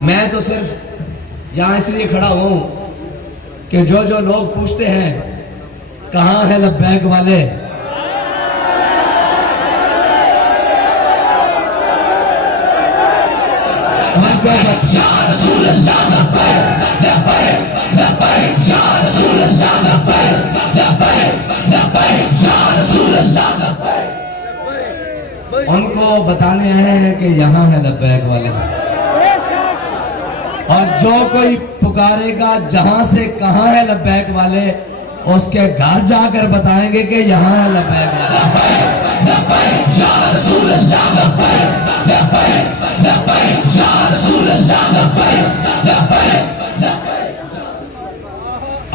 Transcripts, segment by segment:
میں تو صرف یہاں اس لیے کھڑا ہوں کہ جو لوگ پوچھتے ہیں کہاں ہے لبیک والے، یا رسول اللہ لبیک لبیک لبیک یا رسول اللہ لبیک لبیک لبیک یا رسول اللہ لبیک، ان کو بتانے آئے ہیں کہ یہاں ہے لبیک والے، اور جو کوئی پکارے گا جہاں سے کہاں ہے لبیک والے، اس کے گھر جا کر بتائیں گے کہ یہاں ہے لبیک والے۔ لبیک لبیک یا رسول اللہ لبیک لبیک لبیک یا رسول اللہ لبیک لبیک لبیک۔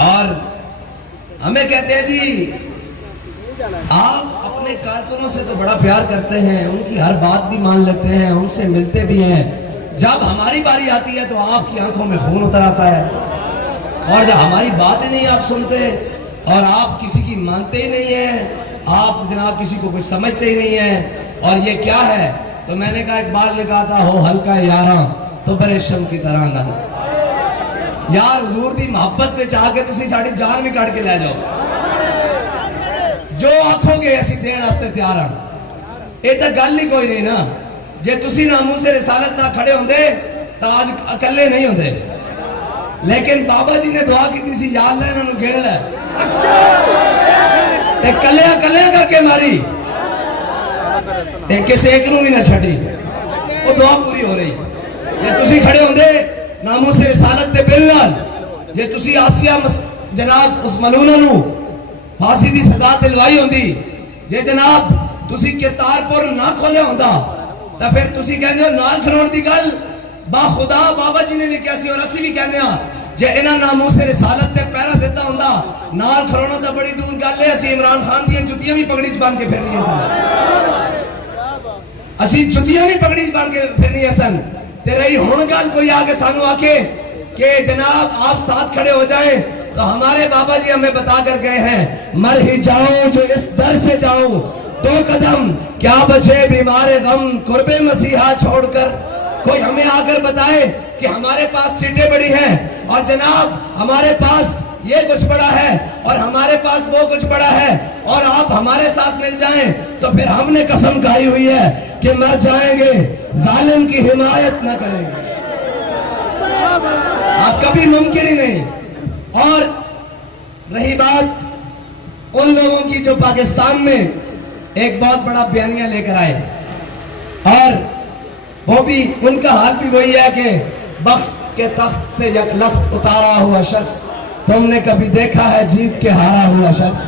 اور ہمیں کہتے ہیں جی آپ اپنے کارکنوں سے تو بڑا پیار کرتے ہیں، ان کی ہر بات بھی مان لیتے ہیں، ان سے ملتے بھی ہیں، جب ہماری باری آتی ہے تو آپ کی آنکھوں میں خون اتر آتا ہے، اور جب ہماری باتیں نہیں آپ سنتے اور آپ کسی کی مانتے ہی نہیں ہیں، آپ جناب کسی کو کچھ سمجھتے ہی نہیں ہیں، اور یہ کیا ہے؟ تو میں نے کہا اقبال نے کہا تھا ہو ہلکا یاراں تو برے شم کی طرح نہ یار حضور دی محبت میں چاہ کے تسی ساڑی جان بھی کٹ کے لے جاؤ، جو آنکھوں گے ایسی دین آستے تیار ہاں، یہ تو گل ہی کوئی نہیں نا، جے تسی ناموس رسالت نہ کھڑے ہوندے تو آج اکلے نہیں ہوندے، لیکن بابا جی نے دعا کی تھی سی یا اللہ انہوں نے گھن لے تے کلیاں کر کے ماری تے کسے ایک نو بھی نہ چھڑی، وہ دعا پوری ہو رہی، جے تسی کھڑے ہوندے ناموس رسالت دے بلنال، جے تسی آسیہ جناب اس ملونہ نو پھانسی دی سزا دلوائی ہوندی، جے جناب تسی کرتارپور نہ کھولے ہوندہ تو پھر تسی کہنے ہو نال کھلوڑ دی گل با خدا بابا جی نے بھی کیسی اور اسی بھی کہنے ہاں جے انہاں ناموس رسالت تے پہرا دیتا ہوندہ نال کھلوڑا تا بڑی دور گل ہے، اسی عمران خان دیاں جتیاں بھی پگڑی باندھ کے پھر رہی سن، اسی جتیاں بھی پگڑی باندھ کے پھر رہی سن، تے رہی ہون گل کوئی آگے سانو آکے کہ جناب آپ ساتھ کھڑے ہو جائیں، تو ہمارے بابا جی ہمیں بتا کر گئے ہیں مر ہی جاؤں جو اس در سے جاؤں، دو قدم کیا بچے بیمار غم قرب مسیحا چھوڑ کر، کوئی ہمیں آ کر بتائے کہ ہمارے پاس سیٹیں بڑی ہیں اور جناب ہمارے پاس یہ کچھ بڑا ہے اور ہمارے پاس وہ کچھ بڑا ہے، اور آپ ہمارے ساتھ مل جائیں تو پھر ہم نے قسم کھائی ہوئی ہے کہ مر جائیں گے ظالم کی حمایت نہ کریں گے، آپ کبھی ممکن ہی نہیں۔ اور رہی بات ان لوگوں کی جو پاکستان میں ایک بہت بڑا بیانیہ لے کر آئے، اور وہ بھی ان کا حال بھی وہی ہے کہ بخت کے تخت سے یک لخت اتارا ہوا شخص تم نے کبھی دیکھا ہے جیت کے ہارا ہوا شخص،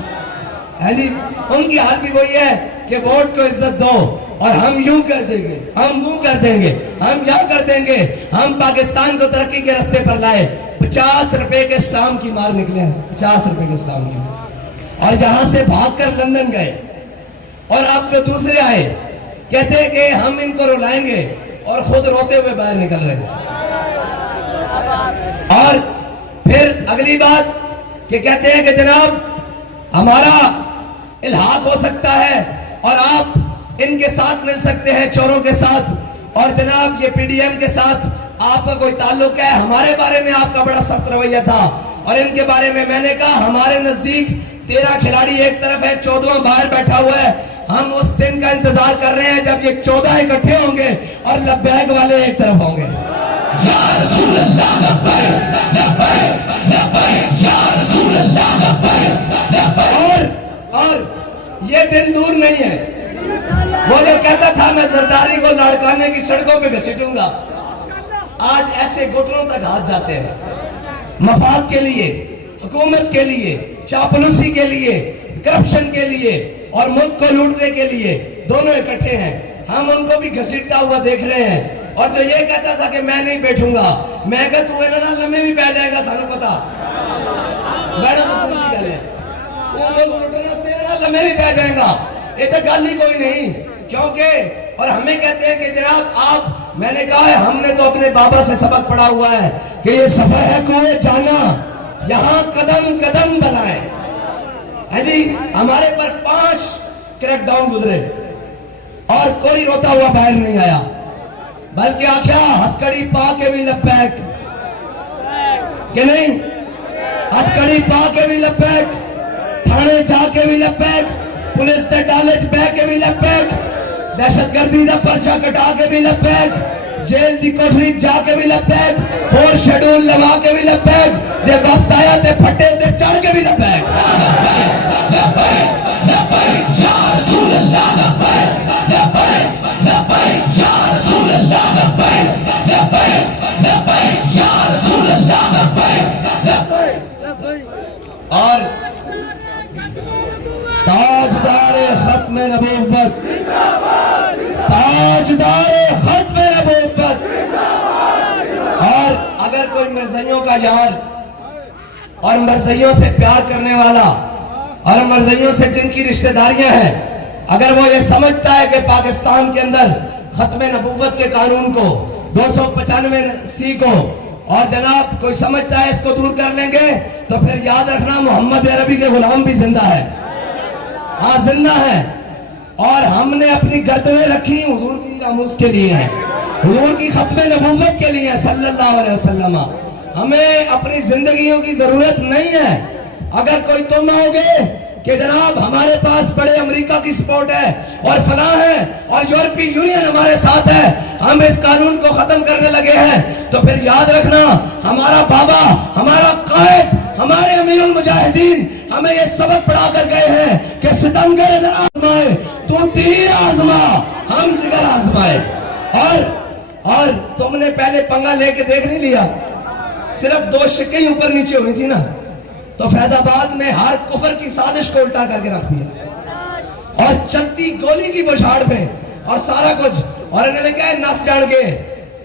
جی ان کی حال بھی وہی ہے کہ ووٹ کو عزت دو اور ہم یوں کر دیں گے، ہم وہ کر دیں گے، ہم یا کر دیں گے، ہم پاکستان کو ترقی کے رستے پر لائے، 50 روپے کے اسٹام کی مار نکلے ہیں، 50 روپے کے اسٹام کی مار، اور یہاں سے بھاگ کر لندن گئے، اور اب جو دوسرے آئے کہتے ہیں کہ ہم ان کو رلائیں گے اور خود روتے ہوئے باہر نکل رہے ہیں، اور پھر اگلی بات کہ کہتے ہیں کہ جناب ہمارا الحاق ہو سکتا ہے اور آپ ان کے ساتھ مل سکتے ہیں چوروں کے ساتھ، اور جناب یہ پی ڈی ایم کے ساتھ آپ کا کوئی تعلق ہے، ہمارے بارے میں آپ کا بڑا سخت رویہ تھا، اور ان کے بارے میں نے کہا ہمارے نزدیک 13 کھلاڑی ایک طرف ہے، 14واں باہر بیٹھا ہوا ہے، ہم اس دن کا انتظار کر رہے ہیں جب یہ 14 اکٹھے ہوں گے اور لبیک والے ایک طرف ہوں گے، یا رسول اللہ لبیک لبیک لبیک یا رسول اللہ لبیک لبیک، اور یہ دن دور نہیں ہے، وہ جو کہتا تھا میں زرداری کو لاڑکانے کی سڑکوں پہ گھسیٹوں گا، آج ایسے گھٹنوں تک ہاتھ جاتے ہیں، مفاد کے لیے، حکومت کے لیے، چاپلوسی کے لیے، کرپشن کے لیے اور ملک کو لوٹنے کے لیے، دونوں اکٹھے ہیں، ہم ان کو بھی گھسیٹتا ہوا دیکھ رہے ہیں، اور جو یہ کہتا تھا کہ میں نہیں بیٹھوں گا، میں کہا تو انہاں لمحے بھی پہ جائے گا سانو پتا، بیڑا تو تم کی گلے وہ لوگ لوٹنا سے انہاں لمحے بھی پہ جائے گا، یہ تو گل ہی کوئی نہیں، کیونکہ اور ہمیں کہتے ہیں کہ جناب آپ، میں نے کہا ہے ہم نے تو اپنے بابا سے سبق پڑھا ہوا ہے کہ یہ سفر ہے کوئے جانا یہاں قدم قدم بنائے، ہے جی ہمارے پر 5 کریک ڈاؤن گزرے اور کوئی روتا ہوا باہر نہیں آیا، بلکہ آخیا ہتھکڑی پا کے بھی لبیک کہ نہیں، ہتھکڑی پا کے بھی لبیک، تھانے جا کے بھی لبیک، پولیس تے ڈالے چ بہ کے بھی لبیک، دہشت گردی دا پرچہ کٹا کے بھی لبیک، جیل دی کوٹھری جا کے بھی لبیک، 4 شیڈول لگا کے بھی لبیک، جے وقت آیا تے پھٹے تے چڑھ کے بھی لبیک۔ لبیک لبیک یا رسول اللہ، لبیک لبیک لبیک یا رسول اللہ، لبیک لبیک لبیک یا رسول اللہ، لبیک لبیک۔ اور تاجدار ختم نبوت، تاجدار ختم نبوت۔ اور اگر کوئی مرزائیوں کا یار اور مرزائیوں سے پیار کرنے والا اور مرزائیوں سے جن کی رشتہ داریاں ہیں، اگر وہ یہ سمجھتا ہے کہ پاکستان کے اندر ختم نبوت کے قانون کو 295C کو اور جناب کوئی سمجھتا ہے اس کو دور کر لیں گے، تو پھر یاد رکھنا محمد عربی کے غلام بھی زندہ ہے، ہاں زندہ ہے۔ اور ہم نے اپنی گردنیں رکھی حضور کی ناموس کے لیے ہیں، حضور کی ختم نبوت کے لیے صلی اللہ علیہ وسلم۔ ہمیں اپنی زندگیوں کی ضرورت نہیں ہے۔ اگر کوئی تم ہوگے کہ جناب ہمارے پاس بڑے امریکہ کی سپورٹ ہے اور فلاں ہے اور یورپی یونین ہمارے ساتھ ہے، ہم اس قانون کو ختم کرنے لگے ہیں، تو پھر یاد رکھنا ہمارا بابا، ہمارا قائد، ہمارے امیر المجاہدین ہمیں یہ سبق پڑھا کر گئے ہیں کہ ستم گرے ذرا آزمائے، تو تیر آزما ہم جگر آزمائے۔ اور تم نے پہلے پنگا لے کے دیکھ نہیں لیا، صرف 2 شکیں اوپر نیچے ہوئی تھی نا، تو فیض آباد میں ہر کفر کی سازش کو الٹا کر کے رکھ دیا، اور چلتی گولی کی بچھاڑ میں اور سارا کچھ، اور انہوں نے کہا نس جان گے،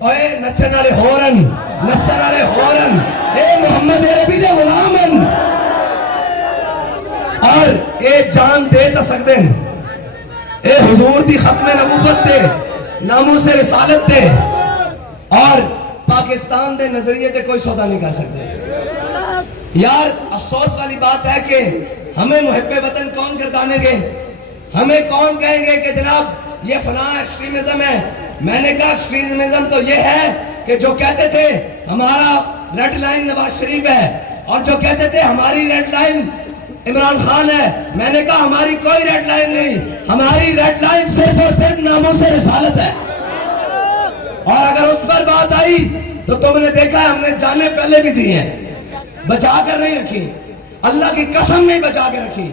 اوے نچن والے ہورن، نسن والے ہورن، اے محمد عربی دے غلامن، اور اے جان دے تا سکتے ہیں، اے حضور دی ختم نبوت دے، ناموس رسالت دے، اور پاکستان دے نظریے دے کوئی سودا نہیں کر سکتے۔ یار افسوس والی بات ہے کہ ہمیں محب وطن کون گردانے گے، ہمیں کون کہیں گے کہ جناب یہ فلاں ایکسٹریمزم ہے۔ میں نے کہا ایکسٹریمزم تو یہ ہے کہ جو کہتے تھے ہمارا ریڈ لائن نواز شریف ہے، اور جو کہتے تھے ہماری ریڈ لائن عمران خان ہے، میں نے کہا ہماری کوئی ریڈ لائن نہیں، ہماری ریڈ لائن صرف اور صرف ناموس رسالت ہے۔ اور اگر اس پر بات آئی تو تم نے دیکھا ہے ہم نے جانیں پہلے بھی دی ہیں، بچا کر نہیں رکھی، اللہ کی قسم نہیں بچا کے رکھی۔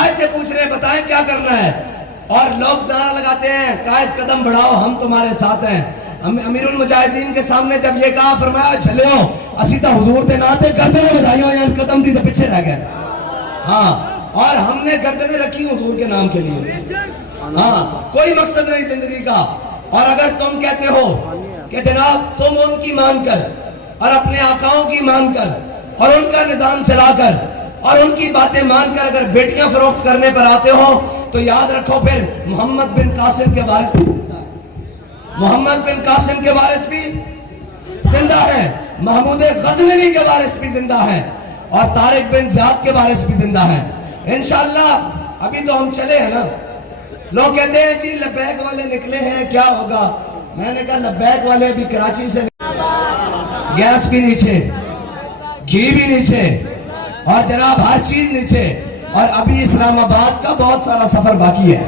آئے تھے پوچھ رہے ہیں بتائیں کیا کرنا ہے، اور لوگ نعرہ لگاتے ہیں قائد قدم بڑھاؤ ہم تمہارے ساتھ ہیں۔ امیر المجاہدین کے سامنے جب یہ کہا فرمایا چلو اسی تا حضور دے ناتے گردنیں بدھائیوں یا قدم دی تو پیچھے رہ گئے، ہاں، اور ہم نے گردنیں رکھی حضور کے نام کے لیے، ہاں، کوئی مقصد نہیں زندگی کا۔ اور اگر تم کہتے ہو کہ جناب تم ان کی مان کر اور اپنے آقاؤں کی مان کر اور ان کا نظام چلا کر اور ان کی باتیں مان کر اگر بیٹیاں فروخت کرنے پر آتے ہو، تو یاد رکھو پھر محمد بن قاسم کے وارث بھی، محمد بن قاسم کے وارث بھی زندہ ہیں، محمود غزنوی کے وارث بھی زندہ ہیں، اور طارق بن زیاد کے وارث بھی زندہ ہیں انشاءاللہ۔ ابھی تو ہم چلے ہیں نا، لوگ کہتے ہیں جی لبیک والے نکلے ہیں کیا ہوگا، میں نے کہا لبیک والے بھی کراچی سے، گیس بھی نیچے، گھی بھی نیچے، اور جناب ہر چیز نیچے، اور ابھی اسلام آباد کا بہت سارا سفر باقی ہے،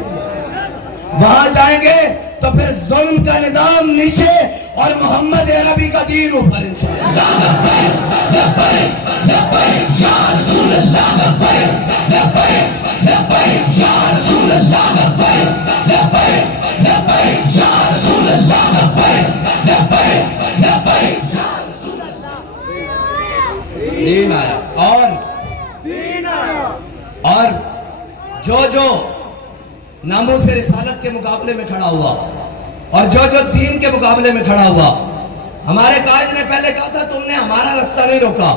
وہاں جائیں گے تو پھر ظلم کا نظام نیچے اور محمد عربی کا دین اوپر انشاءاللہ۔ لبیک لبیک یا رسول اللہ، لبیک لبیک لبیک یا رسول اللہ، لبیک لبیک لبیک یا رسول اللہ، لبیک لبیک لبیک یا رسول اللہ۔ دین آیا، اور جو ناموس رسالت کے مقابلے میں کھڑا ہوا اور جو دین کے مقابلے میں کھڑا ہوا، ہمارے قائد نے پہلے کہا تھا تم نے ہمارا رستہ نہیں روکا،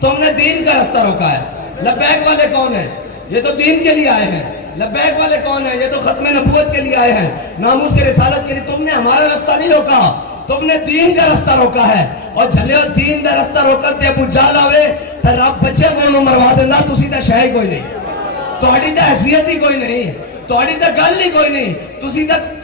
تم نے دین کا رستہ روکا ہے۔ لبیک والے کون ہیں؟ یہ تو دین کے لیے آئے ہیں۔ لبیک والے کون ہیں؟ یہ تو ختم نبوت کے لیے آئے ہیں، ناموس رسالت کے لیے۔ تم نے ہمارا رستہ نہیں روکا، تم نے دین کا رستہ روکا ہے، اور جھلیو دین کا رستہ روکا تے ابو جہل آوے تے رب بچے کو مروا دیندا، تسی تے شے کوئی نہیں، تہاڈی تے حیثیت ہی کوئی نہیں، تہاڈی تے گل ہی کوئی نہیں، تسی تے